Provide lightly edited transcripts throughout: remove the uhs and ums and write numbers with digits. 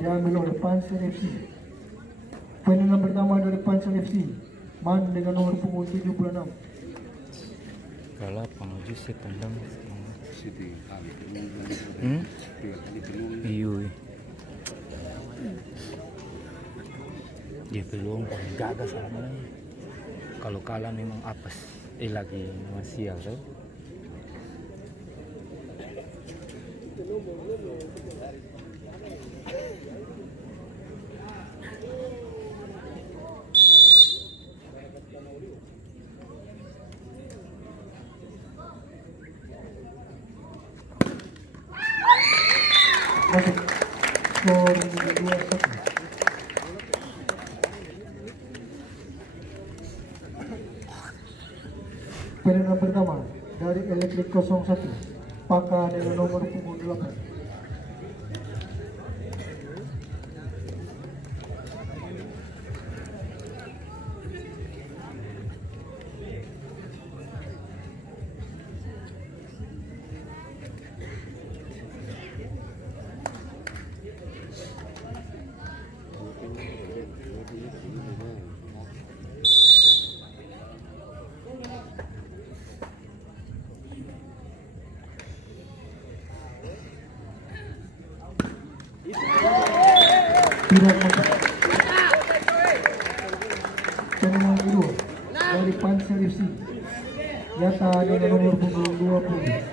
diambil oleh Panser FC. Penendang pertama dari Panser FC, Man dengan nomor punggung 76. Kalah penguji si tendang. Iyo. Dia peluang paling gagal sama nih. Kalau kalah memang apes. Lagi masih tuh. Masuk skor 2-1. Penendang pertama dari Elektrik 01, Paka dengan nomor punggung 8. Tidak masuk. Penendang kedua dari Panser FC, Yata dengan nomor punggung 20.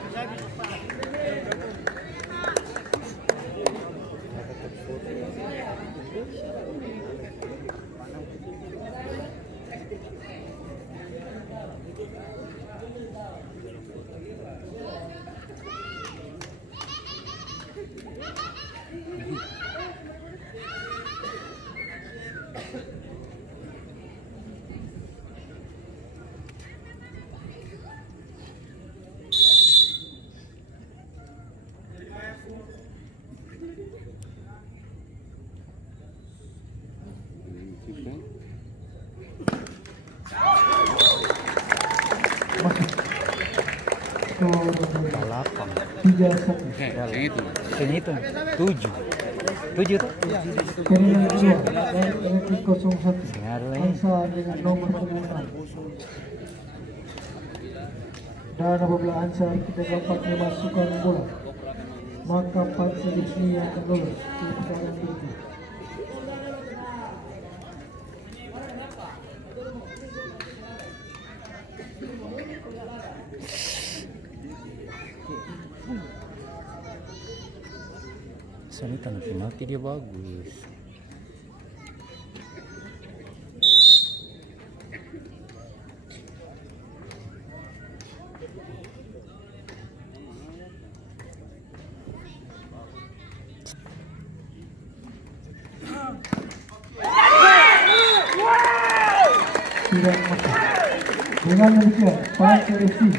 Masuk. Skor 3-1. Yang itu 7 tuh. Penendang kedua dari Elektrik 01, Ansa dengan nomor punggung 6. Dan apabila Ansa tidak dapat memasukkan bola, maka Panser FC akan lolos ke putaran berikutnya. Soalnya tanah penalti dia bagus. Tidak masuk. Dengan demikian, Panser FC